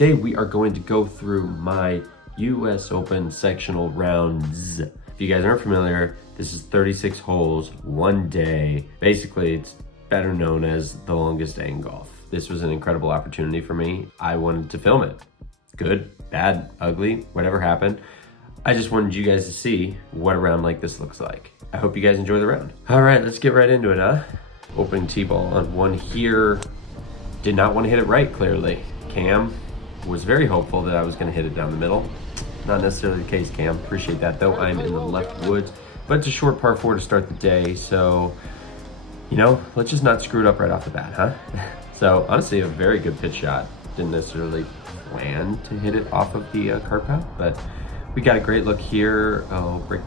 Today we are going to go through my US Open sectional rounds. If you guys aren't familiar, this is 36 holes, 1 day. Basically, it's better known as the longest day in golf. This was an incredible opportunity for me. I wanted to film it. Good, bad, ugly, whatever happened. I just wanted you guys to see what a round like this looks like. I hope you guys enjoy the round. All right, let's get right into it, huh? Opening tee ball on one here. Did not want to hit it right, clearly. Cam was very hopeful that I was gonna hit it down the middle. Not necessarily the case, Cam. Appreciate that though. I'm in the left woods, but it's a short par 4 to start the day, so, you know, let's just not screw it up right off the bat, huh? So honestly, a very good pitch shot. Didn't necessarily plan to hit it off of the cart path, but we got a great look here. Oh, break.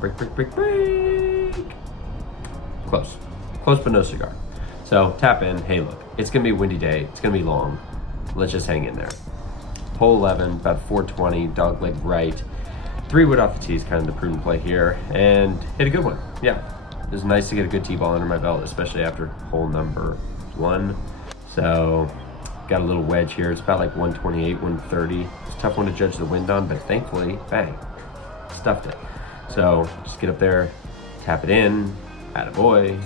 Close but no cigar. So tap in, hey look, it's gonna be a windy day, it's gonna be long. Let's just hang in there. Hole 11, about 420, dog leg right. 3 wood off the tee is kind of the prudent play here, and hit a good one. Yeah, it was nice to get a good tee ball under my belt, especially after hole number 1. So got a little wedge here. It's about like 128, 130. It's a tough one to judge the wind on, but thankfully, bang, stuffed it. So just get up there, tap it in, attaboy,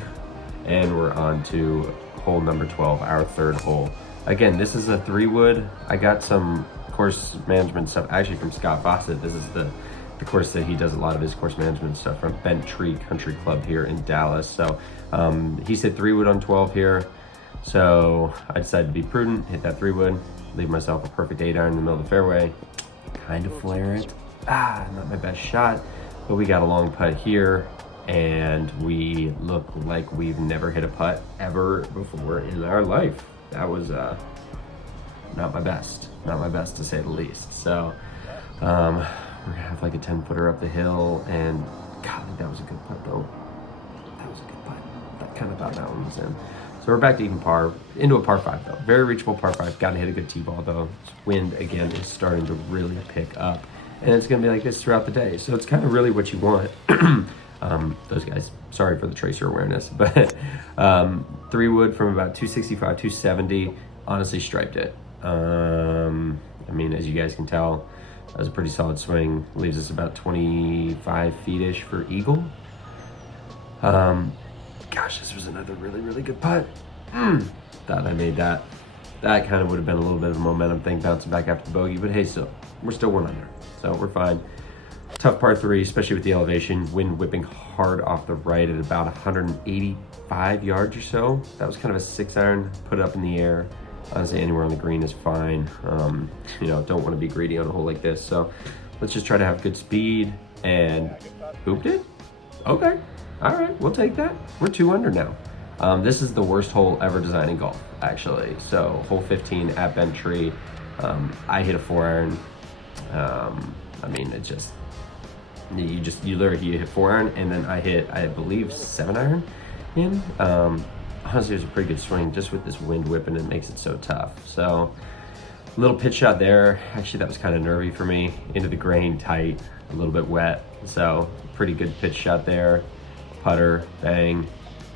and we're on to hole number 12, our 3rd hole. Again, this is a 3 wood. I got some course management stuff actually from Scott Fawcett. This is the course that he does a lot of his course management stuff from Bent Tree Country Club here in Dallas. So he said 3 wood on 12 here. So I decided to be prudent, hit that 3 wood, leave myself a perfect 8-iron in the middle of the fairway, kind of flare it. Not my best shot, but we got a long putt here, and we look like we've never hit a putt ever before in our life. That was not my best to say the least. So we're gonna have like a 10-footer up the hill, and God, that was a good putt though. That was a good putt. That kind of thought that one was in. So we're back to even par, into a par 5 though. Very reachable par 5. Got to hit a good tee ball though. Wind again is starting to really pick up, and it's gonna be like this throughout the day. So it's kind of really what you want. Those guys, sorry for the tracer awareness, but 3 wood from about 265, 270, honestly striped it. I mean, as you guys can tell, that was a pretty solid swing. Leaves us about 25 feet-ish for eagle. Gosh, this was another really good putt. Thought I made that. That kind of would have been a little bit of a momentum thing, bouncing back after the bogey, but hey, so we're still 1 under, so we're fine. Tough par 3, especially with the elevation, wind whipping hard off the right at about 185 yards or so. That was kind of a 6-iron, put it up in the air. Honestly, anywhere on the green is fine. You know, don't want to be greedy on a hole like this, so let's just try to have good speed, and hooped it? Okay, all right, we'll take that. We're 2 under now. This is the worst hole ever designed in golf, actually. So hole 15 at Bent Tree, I hit a 4-iron. I mean, it just, you literally hit 4-iron, and then I hit, I believe, 7-iron in. Honestly, it was a pretty good swing. Just with this wind whipping, it makes it so tough. So a little pitch shot there. Actually, that was kind of nervy for me. Into the grain, tight, a little bit wet. So pretty good pitch shot there. Putter, bang.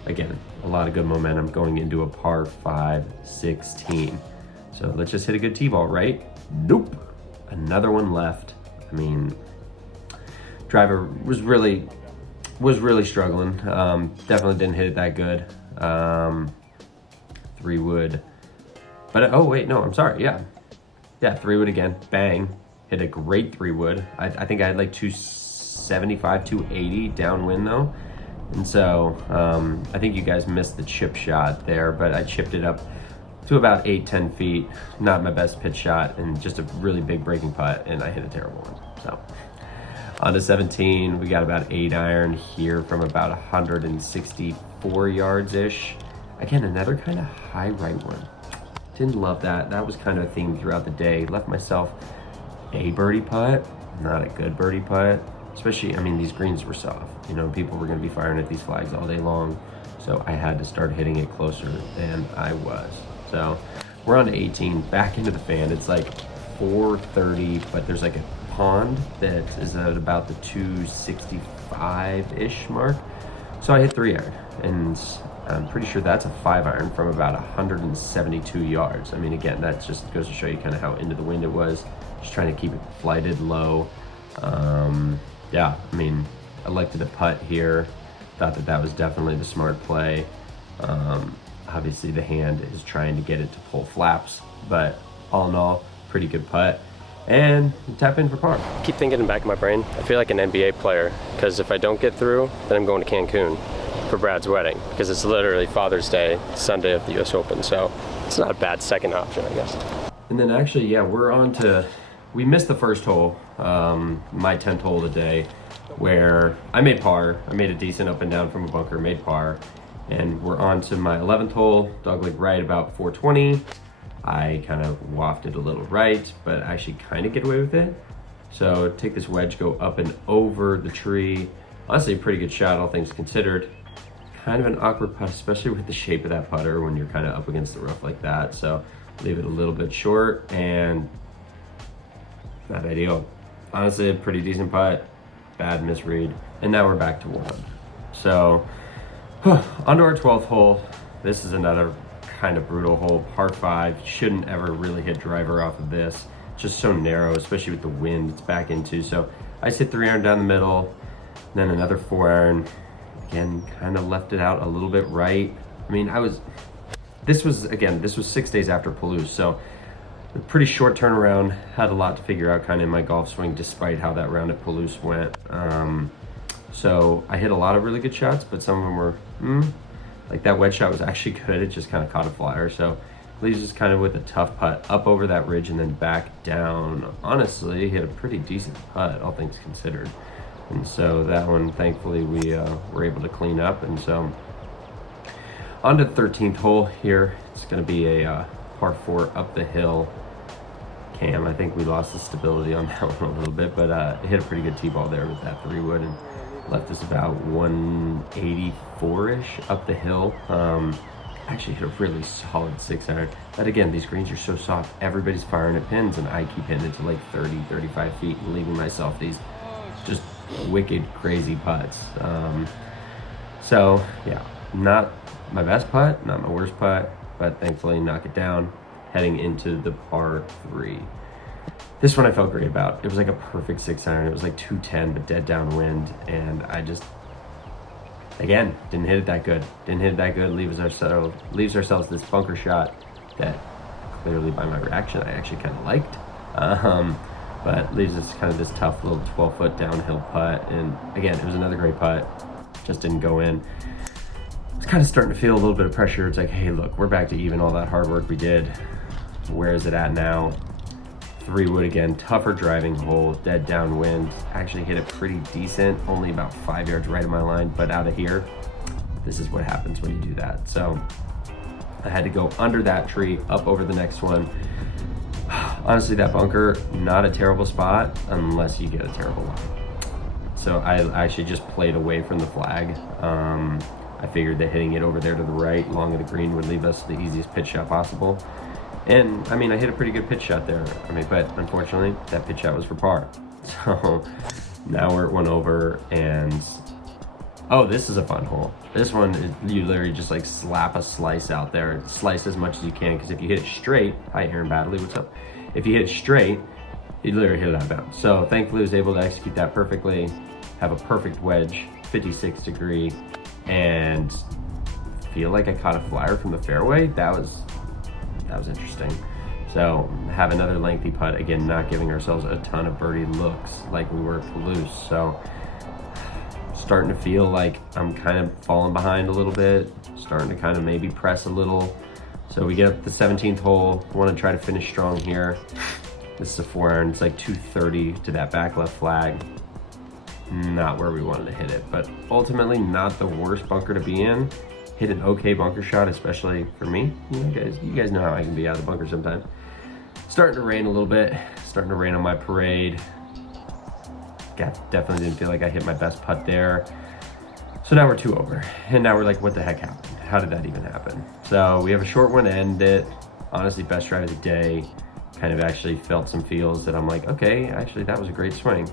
Again, a lot of good momentum going into a par 5, 16. So let's just hit a good tee ball, right? Nope. Another one left. I mean, driver was really struggling. Definitely didn't hit it that good. 3 wood, but oh wait, no, I'm sorry. Yeah, 3 wood again. Bang, hit a great 3 wood. I think I had like 275, 280 downwind though, and so I think you guys missed the chip shot there, but I chipped it up to about 8-10 feet. Not my best pitch shot, and just a really big breaking putt, and I hit a terrible one. So on to 17, we got about 8-iron here from about 164 yards-ish. Again, another kind of high right one. Didn't love that. That was kind of a theme throughout the day. Left myself a birdie putt, not a good birdie putt. Especially, I mean, these greens were soft. You know, people were gonna be firing at these flags all day long. So I had to start hitting it closer than I was. So we're on to 18, back into the fan. It's like 430, but there's like a pond that is at about the 265-ish mark. So I hit 3-iron, and I'm pretty sure that's a 5-iron from about 172 yards. I mean, again, that just goes to show you kind of how into the wind it was. Just trying to keep it flighted low. Yeah, I mean, elected to putt here. Thought that that was definitely the smart play. Obviously the hand is trying to get it to pull flaps, but all in all, pretty good putt. And tap in for par. Keep thinking in the back of my brain, I feel like an NBA player, because if I don't get through, then I'm going to Cancun for Brad's wedding, because it's literally Father's Day, Sunday of the US Open, so it's not a bad second option, I guess. And then actually, yeah, we're on to, we missed the first hole, my 10th hole of the day, where I made par. I made a decent up and down from a bunker, made par. And we're on to my 11th hole, dogleg right about 420. I kind of wafted a little right, but actually kind of get away with it. So take this wedge, go up and over the tree. Honestly, a pretty good shot, all things considered. Kind of an awkward putt, especially with the shape of that putter when you're kind of up against the rough like that. So leave it a little bit short and not ideal. Honestly, a pretty decent putt, bad misread. And now we're back to one. So onto our 12th hole. This is another kind of brutal hole, par 5. Shouldn't ever really hit driver off of this. It's just so narrow, especially with the wind it's back into. So I hit 3-iron down the middle, then another 4-iron. Again, kind of left it out a little bit right. I mean, this was 6 days after Palouse, so a pretty short turnaround. Had a lot to figure out kind of in my golf swing, despite how that round at Palouse went. So I hit a lot of really good shots, but some of them were, like that wedge shot was actually good. It just kind of caught a flyer. So leaves us kind of with a tough putt up over that ridge and then back down. Honestly, hit a pretty decent putt, all things considered. And so that one, thankfully, we were able to clean up. And so on to the 13th hole here. It's going to be a par 4 up the hill. Cam, I think we lost the stability on that one a little bit, but it hit a pretty good tee ball there with that 3-wood and left us about 184-ish up the hill. Actually hit a really solid 6-iron. But again, these greens are so soft. Everybody's firing at pins, and I keep hitting it to like 30, 35 feet and leaving myself these just wicked, crazy putts. So yeah, not my best putt, not my worst putt, but thankfully knock it down, heading into the par 3. This one I felt great about. It was like a perfect 6-iron. It was like 210, but dead downwind, and I just, again, didn't hit it that good. Leaves ourselves this bunker shot that clearly by my reaction I actually kind of liked. But leaves us kind of this tough little 12-foot downhill putt. And again, it was another great putt, just didn't go in. It's kind of starting to feel a little bit of pressure. It's like, hey, look, we're back to even all that hard work we did. Where is it at now? 3-wood again, tougher driving hole, dead downwind. Actually hit it pretty decent, only about 5 yards right of my line, but out of here, this is what happens when you do that. So I had to go under that tree, up over the next one. Honestly, that bunker, not a terrible spot unless you get a terrible line. So I actually just played away from the flag. I figured that hitting it over there to the right, long of the green, would leave us the easiest pitch shot possible. And I mean, I hit a pretty good pitch shot there. I mean, but unfortunately, that pitch shot was for par. So now we're at 1 over, and oh, this is a fun hole. This one is, you literally just like slap a slice out there, slice as much as you can, because if you hit it straight, hi Aaron Badley, what's up? If you hit it straight, you literally hit it out of bounds. So thankfully I was able to execute that perfectly, have a perfect wedge, 56 degree, and feel like I caught a flyer from the fairway. That was interesting. So have another lengthy putt, again, not giving ourselves a ton of birdie looks like we were at Palouse. So starting to feel like I'm kind of falling behind a little bit, starting to kind of maybe press a little. So we get up the 17th hole, want to try to finish strong here. This is a 4-iron, it's like 230 to that back left flag. Not where we wanted to hit it, but ultimately not the worst bunker to be in. Hit an okay bunker shot, especially for me. You guys know how I can be out of the bunker sometimes. Starting to rain a little bit, starting to rain on my parade. Definitely didn't feel like I hit my best putt there. So now we're 2 over, and now we're like, what the heck happened? How did that even happen? So we have a short one to end it. Honestly, best drive of the day. Kind of actually felt some feels that I'm like, okay, actually that was a great swing.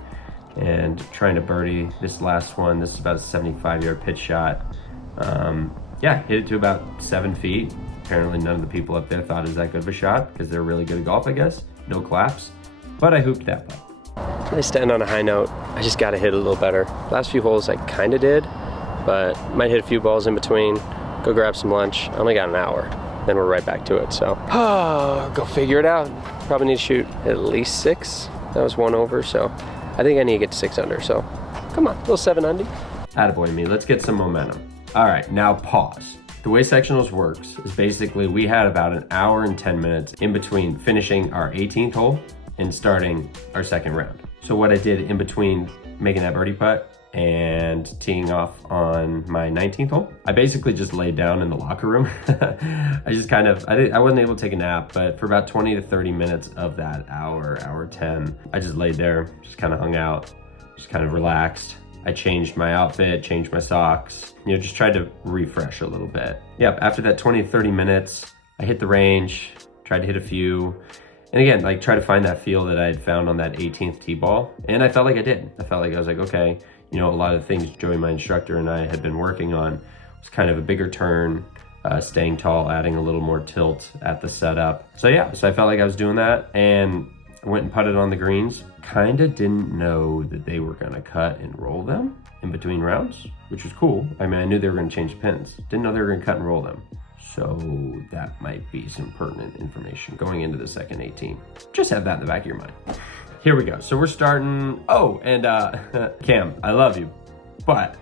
And trying to birdie this last one. This is about a 75-yard pitch shot. yeah, hit it to about 7 feet. Apparently none of the people up there thought it was that good of a shot because they're really good at golf, I guess. No claps, but I hooped that putt. I stand on a high note. I just got to hit a little better. Last few holes I kind of did, but might hit a few balls in between, go grab some lunch. I only got an hour, then we're right back to it. So, go figure it out. Probably need to shoot at least 6. That was 1 over, so I think I need to get to 6 under. So, come on, little 7 under. Attaboy me, let's get some momentum. All right, now pause. The way sectionals works is basically we had about an hour and 10 minutes in between finishing our 18th hole and starting our second round. So what I did in between making that birdie putt and teeing off on my 19th hole, I basically just laid down in the locker room. I just kind of, I wasn't able to take a nap, but for about 20 to 30 minutes of that hour 10, I just laid there, just kind of hung out, just kind of relaxed. I changed my outfit, changed my socks, just tried to refresh a little bit. Yep, after that 20 to 30 minutes, I hit the range, tried to hit a few. And again, like try to find that feel that I had found on that 18th tee ball. And I felt like I did. I felt like I was like, okay, a lot of the things Joey, my instructor, and I had been working on was kind of a bigger turn, staying tall, adding a little more tilt at the setup. So yeah, so I felt like I was doing that and I went and putted on the greens. Kind of didn't know that they were gonna cut and roll them in between rounds, which was cool. I mean, I knew they were gonna change the pins. Didn't know they were gonna cut and roll them. So that might be some pertinent information going into the second 18. Just have that in the back of your mind. Here we go. So we're starting. Oh, and Cam, I love you. But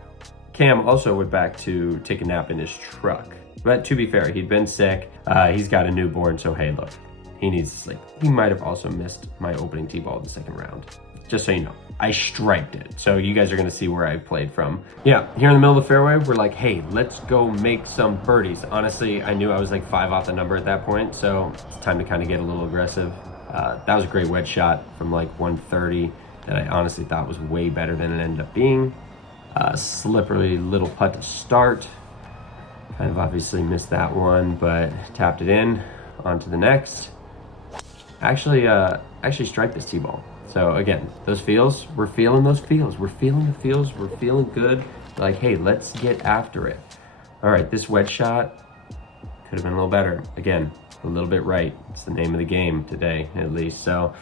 Cam also went back to take a nap in his truck. But to be fair, he'd been sick. He's got a newborn, so hey, look, he needs to sleep. He might have also missed my opening tee ball of the second round. Just so you know, I striped it. So you guys are gonna see where I played from. Yeah, here in the middle of the fairway, we're like, hey, let's go make some birdies. Honestly, I knew I was like 5 off the number at that point, so it's time to kind of get a little aggressive. That was a great wedge shot from like 130 that I honestly thought was way better than it ended up being. Slippery little putt to start. Kind of obviously missed that one, but tapped it in. On to the next. Actually striped this tee ball. So again, those feels, we're feeling those feels. We're feeling the feels, we're feeling good. Like, hey, let's get after it. All right, this wedge shot could have been a little better. Again, a little bit right. It's the name of the game today, at least. So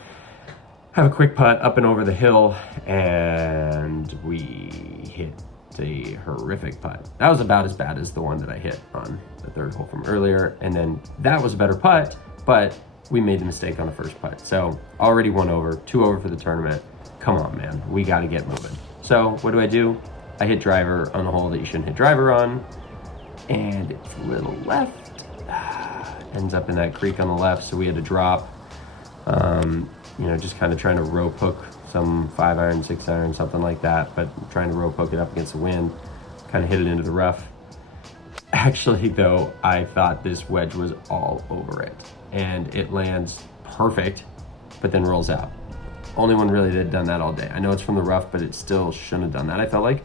have a quick putt up and over the hill, and we hit a horrific putt. That was about as bad as the one that I hit on the third hole from earlier. And then that was a better putt, but we made the mistake on the first putt. So already 1 over, 2 over for the tournament. Come on, man, we got to get moving. So what do? I hit driver on the hole that you shouldn't hit driver on, and it's a little left. Ends up in that creek on the left, so we had to drop. Just kind of trying to rope hook some 5-iron, 6-iron, something like that, but trying to rope hook it up against the wind, kind of hit it into the rough. Actually, though, I thought this wedge was all over it, and it lands perfect, but then rolls out. Only one really that had done that all day. I know it's from the rough, but it still shouldn't have done that, I felt like.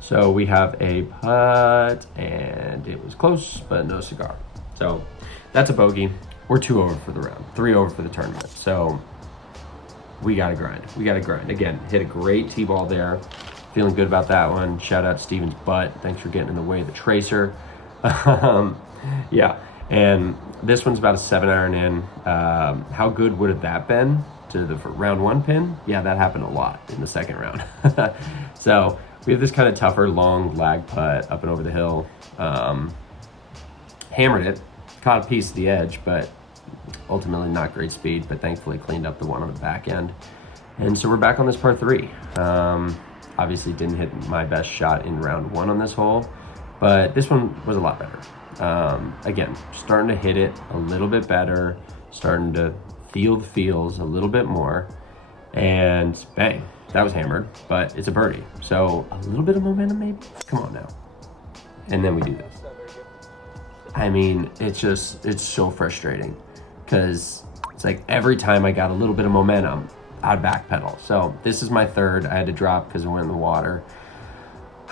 So we have a putt, and it was close, but no cigar. So that's a bogey. We're 2 over for the round, 3 over for the tournament. So we gotta grind. Again, hit a great tee ball there. Feeling good about that one. Shout out Steven's butt. Thanks for getting in the way of the tracer. Yeah, and this one's about a 7-iron in. How good would have that been to the round 1 pin? Yeah, that happened a lot in the second round. So we have this kind of tougher, long lag putt up and over the hill. Hammered it, caught a piece of the edge, but ultimately not great speed, but thankfully cleaned up the one on the back end. And so we're back on this par 3. Obviously didn't hit my best shot in round 1 on this hole, but this one was a lot better. Again, starting to hit it a little bit better, starting to feel the feels a little bit more, and bang, that was hammered, but it's a birdie. So a little bit of momentum maybe? Come on now. And then we do this. I mean, it's so frustrating because it's like every time I got a little bit of momentum, I'd backpedal. So this is my third. I had to drop because it went in the water.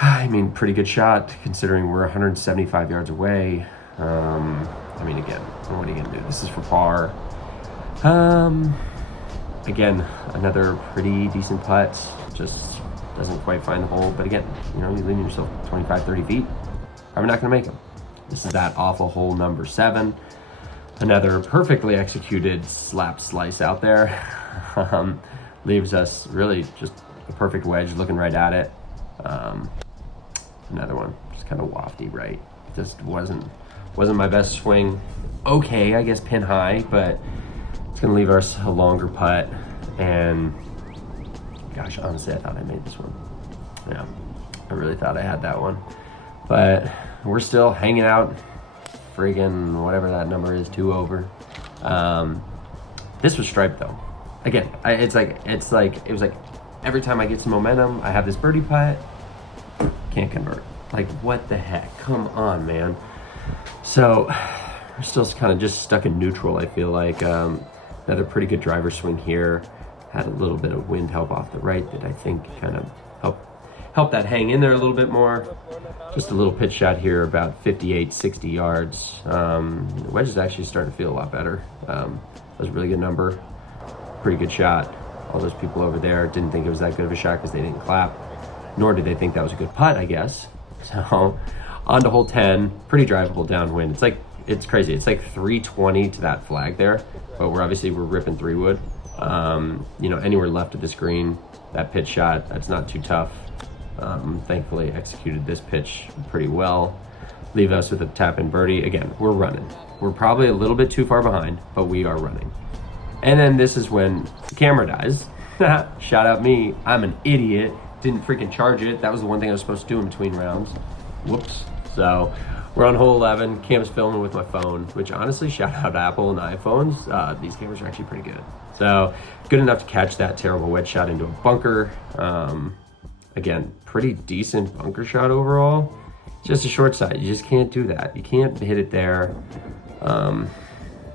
I mean, pretty good shot considering we're 175 yards away. I mean, again, what are you gonna do? This is for par. Again, another pretty decent putt. Just doesn't quite find the hole. But again, you're leaving yourself 25, 30 feet. probably not gonna make them. This is that awful hole number 7. Another perfectly executed slap slice out there. Leaves us really just a perfect wedge looking right at it. Another one, just kind of wafty right. Just wasn't my best swing. Okay, I guess pin high, but it's gonna leave us a longer putt. And gosh, honestly, I thought I made this one. Yeah, I really thought I had that one. But we're still hanging out, friggin' whatever that number is, 2 over. This was striped though. Again, it was like every time I get some momentum, I have this birdie putt, can't convert. Like, what the heck? Come on, man. So we're still kind of just stuck in neutral, I feel like. Another pretty good driver swing here. Had a little bit of wind help off the right that I think kind of helped that hang in there a little bit more. Just a little pitch shot here, about 58, 60 yards. The wedge is actually starting to feel a lot better. That was a really good number. Pretty good shot. All those people over there didn't think it was that good of a shot because they didn't clap, nor did they think that was a good putt, I guess. So on to hole 10, pretty drivable downwind. It's crazy. It's like 320 to that flag there, but we're ripping 3-wood. Anywhere left of this green, that pitch shot, that's not too tough. Thankfully executed this pitch pretty well. Leave us with a tap-in birdie. Again, we're running. We're probably a little bit too far behind, but we are running. And then this is when the camera dies. Shout out me, I'm an idiot. Didn't freaking charge it. That was the one thing I was supposed to do in between rounds. Whoops. So we're on hole 11. Cam's filming with my phone, which honestly, shout out Apple and iPhones. These cameras are actually pretty good. So good enough to catch that terrible wedge shot into a bunker. Again, pretty decent bunker shot overall. Just a short side. You just can't do that. You can't hit it there.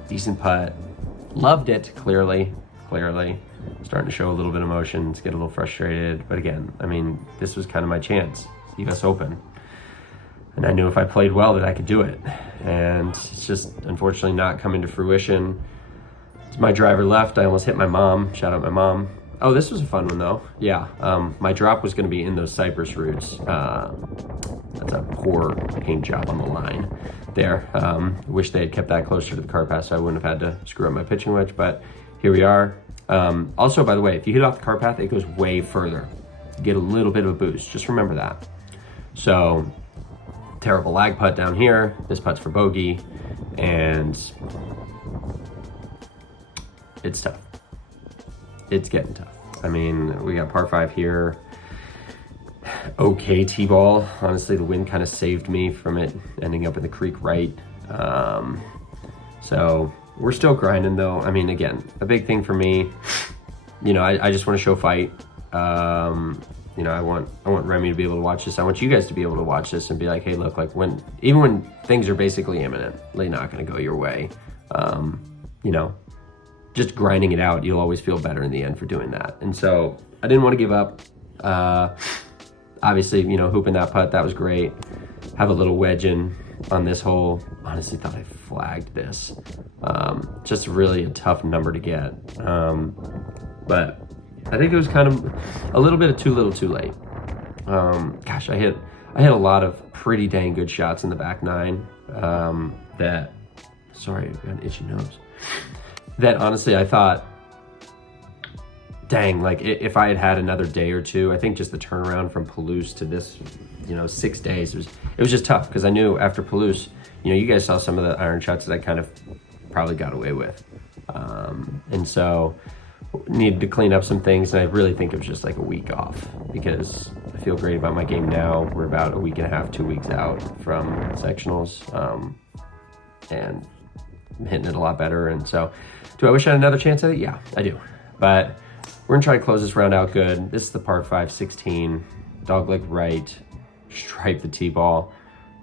Decent putt. Loved it, clearly. Starting to show a little bit of emotions, get a little frustrated. But again, I mean, this was kind of my chance. US Open. And I knew if I played well that I could do it. And it's just unfortunately not coming to fruition. My driver left. I almost hit my mom. Shout out my mom. Oh, this was a fun one though. Yeah, my drop was going to be in those cypress roots. That's a poor paint job on the line there. Wish they had kept that closer to the car path so I wouldn't have had to screw up my pitching wedge, but here we are. Also, by the way, if you hit off the car path, it goes way further. You get a little bit of a boost. Just remember that. So, terrible lag putt down here. This putt's for bogey, and it's tough. It's getting tough. I mean, we got par 5 here. Okay T-ball. Honestly, the wind kind of saved me from it ending up in the creek right. So we're still grinding though. I mean, again, a big thing for me, I just want to show fight. I want Remy to be able to watch this. I want you guys to be able to watch this and be like, hey, look, like even when things are basically imminently not going to go your way, just grinding it out, you'll always feel better in the end for doing that. And so I didn't want to give up. Obviously, hooping that putt, that was great. Have a little wedge in on this hole. Honestly thought I flagged this. Just really a tough number to get. But I think it was kind of a little bit of too little too late. Gosh, I hit a lot of pretty dang good shots in the back 9 sorry, I've got an itchy nose. That honestly, I thought, dang, like if I had had another day or two, I think just the turnaround from Palouse to this, 6 days, it was just tough because I knew after Palouse, you guys saw some of the iron shots that I kind of probably got away with. And so needed to clean up some things, and I really think it was just like a week off because I feel great about my game now. We're about a week and a half, 2 weeks out from sectionals, and I'm hitting it a lot better. And so, do I wish I had another chance at it? Yeah, I do. But we're gonna try to close this round out good. This is the par 5, 16, dogleg right, stripe the tee ball.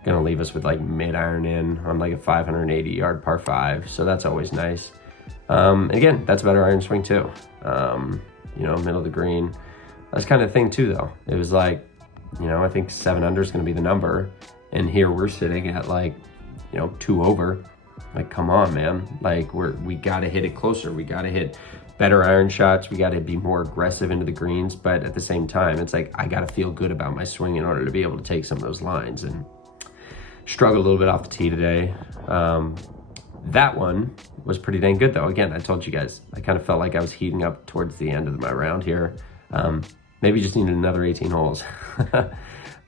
Gonna leave us with like mid iron in on like a 580 yard par 5. So that's always nice. Again, that's a better iron swing too. Middle of the green. That's kind of thing too though. It was like, I think 7 under is gonna be the number. And here we're sitting at like, 2 over. Like, come on, man. Like, we gotta hit it closer. We gotta hit better iron shots. We gotta be more aggressive into the greens. But at the same time, it's like, I gotta feel good about my swing in order to be able to take some of those lines. And Struggled a little bit off the tee today. That one was pretty dang good though. Again, I told you guys, I kind of felt like I was heating up towards the end of my round here. Maybe just needed another 18 holes.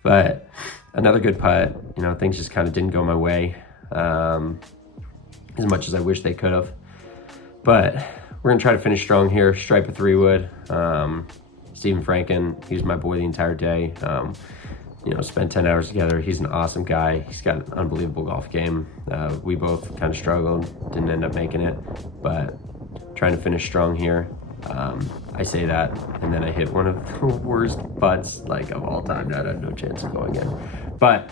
But another good putt. You know, things just kind of didn't go my way as much as I wish they could have. But we're gonna try to finish strong here. Stripe a 3-wood. Stephen Franken, he was my boy the entire day. You know, spent 10 hours together. He's an awesome guy. He's got an unbelievable golf game. We both kind of struggled, didn't end up making it, but trying to finish strong here. I say that, and then I hit one of the worst putts like of all time that I had no chance of going in. But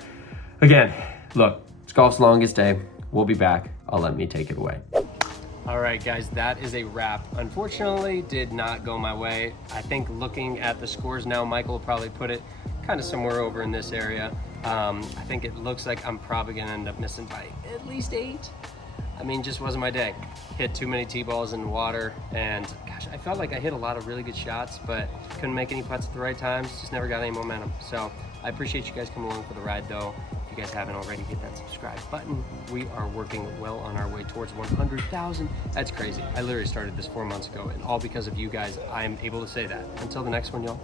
again, look, it's golf's longest day. We'll be back. I'll let me take it away. All right, guys, that is a wrap. Unfortunately, did not go my way. I think looking at the scores now, Michael will probably put it kind of somewhere over in this area. I think it looks like I'm probably gonna end up missing by at least 8. I mean, just wasn't my day. Hit too many tee balls in the water, and gosh, I felt like I hit a lot of really good shots, but couldn't make any putts at the right times, just never got any momentum. So I appreciate you guys coming along for the ride though. If you guys haven't already, hit that subscribe button. We are working well on our way towards 100,000. That's crazy. I literally started this 4 months ago, and all because of you guys, I'm able to say that. Until the next one, y'all.